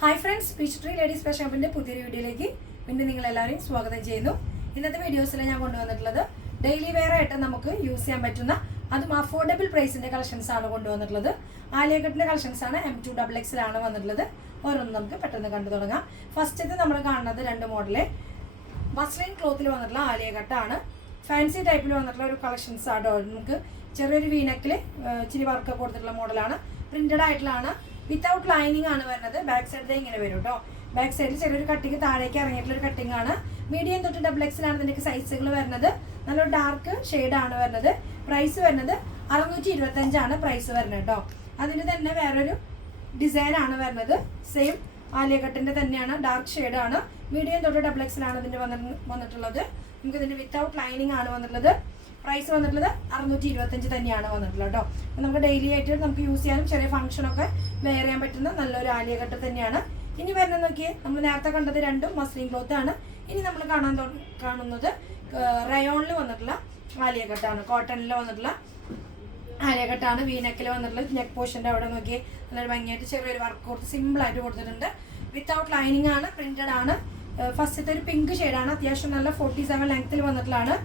Hi friends peach tree ladies fashion ഷോപ്പിന്റെ പുതിയൊരു വീഡിയോയിലേക്ക് പിന്നെ നിങ്ങൾ എല്ലാവരെയും സ്വാഗതം ചെയ്യുന്നു. ഇന്നത്തെ വീഡിയോസിൽ ഞാൻ കൊണ്ടുവന്നിട്ടുള്ളത് ഡെയിലി വെയർ ആയിട്ട് നമുക്ക് യൂസ് ചെയ്യാൻ പറ്റുന്ന അതും അഫോർഡബിൾ പ്രൈസിന്റെ കളക്ഷൻസ് ആണ് കൊണ്ടുവന്നിട്ടുള്ളത്. ആലിയക്കട്ടിന്റെ കളക്ഷൻസ് ആണ് എം ടു ഡബിൾ എക്സിലാണ് വന്നിട്ടുള്ളത്. ഓരോന്നും നമുക്ക് പെട്ടെന്ന് കണ്ടു തുടങ്ങാം. ഫസ്റ്റത്തെ നമ്മൾ കാണുന്നത് രണ്ട് മോഡൽ മസ്ലിൻ ക്ലോത്തിൽ വന്നിട്ടുള്ള ആലിയ കട്ടാണ് ഫാൻസി ടൈപ്പിൽ വന്നിട്ടുള്ള ഒരു കളക്ഷൻസ് ആണ്. നമുക്ക് ചെറിയൊരു വീനക്കിൽ ഇച്ചിരി വർക്ക് കൊടുത്തിട്ടുള്ള മോഡലാണ് പ്രിന്റഡ് ആയിട്ടുള്ളതാണ്. വിത്തൗട്ട് ലൈനിങ് ആണ് വരുന്നത്. ബാക്ക് സൈഡിൽ ഇങ്ങനെ വരും കേട്ടോ ബാക്ക് സൈഡിൽ ചെറിയൊരു കട്ടിങ് താഴേക്ക് ഇറങ്ങിയിട്ടുള്ള ഒരു കട്ടിങ് ആണ്. മീഡിയം തൊട്ട് ഡബിൾ എക്സിലാണ് ഇതിന്റെ സൈസുകൾ വരുന്നത്. നല്ല ഡാർക്ക് ആണ് വരുന്നത്. പ്രൈസ് വരുന്നത് അറുന്നൂറ്റി ഇരുപത്തി അഞ്ചാണ് പ്രൈസ് വരുന്നത് കേട്ടോ അതിന് തന്നെ വേറൊരു ഡിസൈൻ ആണ് വരുന്നത്. സെയിം ആലിയക്കട്ടിന്റെ തന്നെയാണ്. ഡാർക്ക് ആണ്. മീഡിയം തൊട്ട് ഡബിൾ എക്സിലാണ് ഇതിന്റെ വന്നിട്ട് വന്നിട്ടുള്ളത്. നമുക്ക് ഇതിന്റെ വിത്തൗട്ട് ലൈനിങ് ആണ് വന്നിട്ടുള്ളത്. പ്രൈസ് വന്നിട്ടുള്ളത് അറുന്നൂറ്റി ഇരുപത്തഞ്ച് തന്നെയാണ് വന്നിട്ടുള്ളത് കേട്ടോ. നമുക്ക് ഡെയിലി ആയിട്ട് നമുക്ക് യൂസ് ചെയ്യാനും ചെറിയ ഫംഗ്ഷനൊക്കെ വെയർ ചെയ്യാൻ പറ്റുന്ന നല്ലൊരു ആലിയഘട്ടം തന്നെയാണ്. ഇനി വരുന്ന നോക്കിയേ നമ്മൾ നേരത്തെ കണ്ടത് രണ്ടും മസ്ലിം ക്ലോത്ത് ആണ്. ഇനി നമ്മൾ കാണാൻ കാണുന്നത് റയോണിൽ വന്നിട്ടുള്ള ആലിയക്കട്ടാണ് കോട്ടണിൽ വന്നിട്ടുള്ള ആലിയക്കട്ടാണ് വീനക്കിൽ വന്നിട്ടുള്ള നെക്ക് പോർഷന്റെ അവിടെ നോക്കിയേ. നല്ലൊരു ഭംഗിയായിട്ട് ചെറിയൊരു വർക്ക് കൊടുത്ത് സിമ്പിളായിട്ട് കൊടുത്തിട്ടുണ്ട്. വിത്തൗട്ട് ലൈനിങ് ആണ് പ്രിന്റഡ് ആണ്. ഫസ്റ്റത്തെ ഒരു പിങ്ക് ഷെയ്ഡാണ് അത്യാവശ്യം നല്ല ഫോർട്ടി സെവൻ ലെങ്ത്തിൽ വന്നിട്ടുള്ളതാണ്.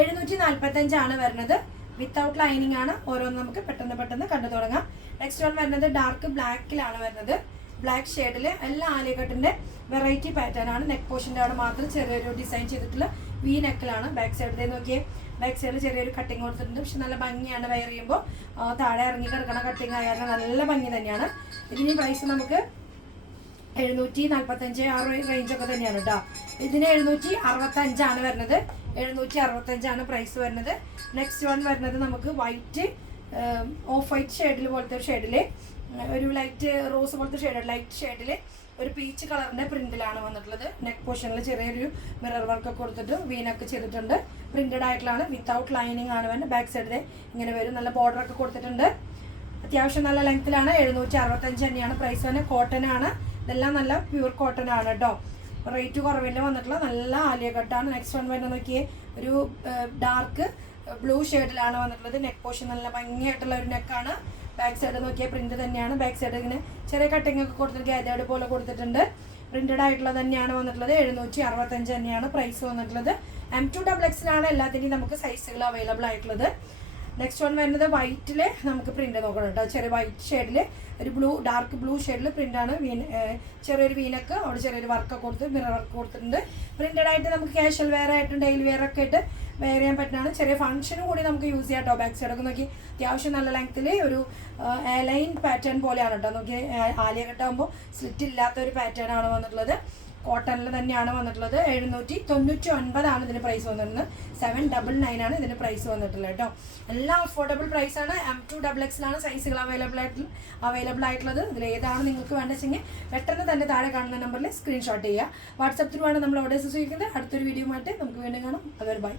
എഴുന്നൂറ്റി നാൽപ്പത്തഞ്ചാണ് വരുന്നത്. വിത്തൗട്ട് ലൈനിങ് ആണ്. ഓരോന്ന് നമുക്ക് പെട്ടെന്ന് പെട്ടെന്ന് കണ്ടു തുടങ്ങാം. നെക്സ്റ്റ് വൺ വരുന്നത് ഡാർക്ക് ബ്ലാക്കിലാണ് വരുന്നത്. ബ്ലാക്ക് ഷെയ്ഡിൽ എല്ലാ ആലിയക്കട്ടിന്റെ വെറൈറ്റി പാറ്റേൺ ആണ്. നെക്ക് പോർഷന്റെ അവിടെ മാത്രം ചെറിയൊരു ഡിസൈൻ ചെയ്തിട്ടുള്ള വി നെക്കിലാണ് ബാക്ക് സൈഡിൽ നോക്കിയേ. ബാക്ക് സൈഡിൽ ചെറിയൊരു കട്ടിങ് കൊടുത്തിട്ടുണ്ട്. പക്ഷെ നല്ല ഭംഗിയാണ് വയർ ചെയ്യുമ്പോൾ. താഴെ ഇറങ്ങി കിടക്കണ കട്ടിങ് ആയാലും നല്ല ഭംഗി തന്നെയാണ്. ഇതിന് പ്രൈസ് നമുക്ക് എഴുന്നൂറ്റി നാൽപ്പത്തഞ്ച് ആ റേഞ്ചൊക്കെ തന്നെയാണ് കേട്ടോ. ഇതിന് എഴുന്നൂറ്റി അറുപത്തഞ്ചാണ് വരുന്നത്. എഴുന്നൂറ്റി അറുപത്തഞ്ചാണ് പ്രൈസ് വരുന്നത്. നെക്സ്റ്റ് വൺ വരുന്നത് നമുക്ക് വൈറ്റ് ഓഫ് വൈറ്റ് ഷെയ്ഡിൽ പോലത്തെ ഒരു ഷെയ്ഡിൽ ഒരു ലൈറ്റ് റോസ് പോലത്തെ ഷെയ്ഡ് ലൈറ്റ് ഷെയ്ഡിൽ ഒരു പീച്ച് കളറിന്റെ പ്രിന്റിലാണ് വന്നിട്ടുള്ളത്. നെക്ക് പോർഷനിൽ ചെറിയൊരു മിറർ വർക്ക് കൊടുത്തിട്ട് വീനൊക്കെ ചെയ്തിട്ടുണ്ട്. പ്രിന്റഡ് ആയിട്ടുള്ളതാണ്. വിത്തൗട്ട് ലൈനിങ് ആണ് വരുന്നത്. ബാക്ക് സൈഡിൽ ഇങ്ങനെ വരും. നല്ല ബോർഡർ ഒക്കെ കൊടുത്തിട്ടുണ്ട്. അത്യാവശ്യം നല്ല ലെങ്ത്തിലാണ് എഴുന്നൂറ്റി അറുപത്തഞ്ച് തന്നെയാണ് പ്രൈസ് തന്നെ കോട്ടൺ ആണ്. ഇതെല്ലാം നല്ല പ്യൂർ കോട്ടൺ ആണ് കേട്ടോ റേറ്റ് കുറവില്ല വന്നിട്ടുള്ള നല്ല ആലിയ കട്ടാണ്. നെക്സ്റ്റ് വൺ വരുന്നത് നോക്കിയേ ഒരു ഡാർക്ക് ബ്ലൂ ഷെയ്ഡിലാണ് വന്നിട്ടുള്ളത്. നെക്ക് പോഷൻ നല്ല ഭംഗിയായിട്ടുള്ള ഒരു നെക്കാണ് ബാക്ക് സൈഡ് നോക്കിയാൽ പ്രിന്റ് തന്നെയാണ്. ബാക്ക് സൈഡ് ഇങ്ങനെ ചെറിയ കട്ടിങ് ഒക്കെ കൊടുത്തിട്ട് ഗാദേഡ് പോലെ കൊടുത്തിട്ടുണ്ട്. പ്രിന്റഡ് ആയിട്ടുള്ള തന്നെയാണ് വന്നിട്ടുള്ളത്. എഴുന്നൂറ്റി അറുപത്തഞ്ച് തന്നെയാണ് പ്രൈസ് വന്നിട്ടുള്ളത്. എം ടു ഡബിൾ എക്സിലാണ് എല്ലാത്തിന്റെയും നമുക്ക് സൈസുകൾ അവൈലബിൾ ആയിട്ടുള്ളത്. നെക്സ്റ്റ് വൺ വരുന്നത് വൈറ്റിൽ നമുക്ക് പ്രിന്റ് നോക്കണം കേട്ടോ. ചെറിയ വൈറ്റ് ഷെയ്ഡിൽ ഒരു ബ്ലൂ ഡാർക്ക് ബ്ലൂ ഷെയ്ഡിൽ പ്രിന്റാണ് വീൻ വീന ചെറിയൊരു വീനൊക്കെ അവിടെ ചെറിയൊരു വർക്ക് കൊടുത്ത് മിറർ വർക്ക് കൊടുത്തിട്ടുണ്ട്. പ്രിന്റഡ് ആയിട്ട് നമുക്ക് ക്യാഷ്വൽ വെയർ ആയിട്ടും ഡെയിലി വെയർ ഒക്കെ ആയിട്ട് വെയർ ചെയ്യാൻ പറ്റുന്നതാണ്. ചെറിയ ഫംഗ്ഷനും കൂടി നമുക്ക് യൂസ് ചെയ്യാം കേട്ടോ ബാക്ക് സൈഡൊക്കെ നോക്കി. അത്യാവശ്യം നല്ല ലെങ്ത്തിൽ ഒരു ലൈൻ പാറ്റേൺ പോലെയാണ് കേട്ടോ. നോക്കി ആലിയ കെട്ടാകുമ്പോൾ സ്ലിറ്റ് ഇല്ലാത്ത ഒരു പാറ്റേൺ ആണ് വന്നിട്ടുള്ളത്. കോട്ടണിൽ തന്നെയാണ് വന്നിട്ടുള്ളത്. എഴുന്നൂറ്റി തൊണ്ണൂറ്റി ഒൻപതാണ് ഇതിന് പ്രൈസ് വന്നിട്ടുള്ളത് സെവൻ ഡബിൾ നയൻ ആണ് ഇതിന് പ്രൈസ് വന്നിട്ടുള്ളത് കേട്ടോ എല്ലാം അഫോർഡബിൾ പ്രൈസ് ആണ്. എം ടു ഡബിൾ എക്സിലാണ് സൈസുകൾ അവൈലബിൾ ആയിട്ട് അവൈലബിൾ ആയിട്ടുള്ളത്. ഇതിൽ ഏതാണ് നിങ്ങൾക്ക് വേണ്ടതെങ്കിൽ പെട്ടെന്ന് തന്നെ താഴെ കാണുന്ന നമ്പറിൽ സ്ക്രീൻഷോട്ട് ചെയ്യുക. വാട്സപ്പ് ത്രൂ ആണ് നമ്മൾ ഓർഡേഴ്സ് സ്വീകരിക്കുന്നത് അടുത്തൊരു വീഡിയോ ആയിട്ട് നമുക്ക് വീണ്ടും കാണാം. അതൊരു ബൈ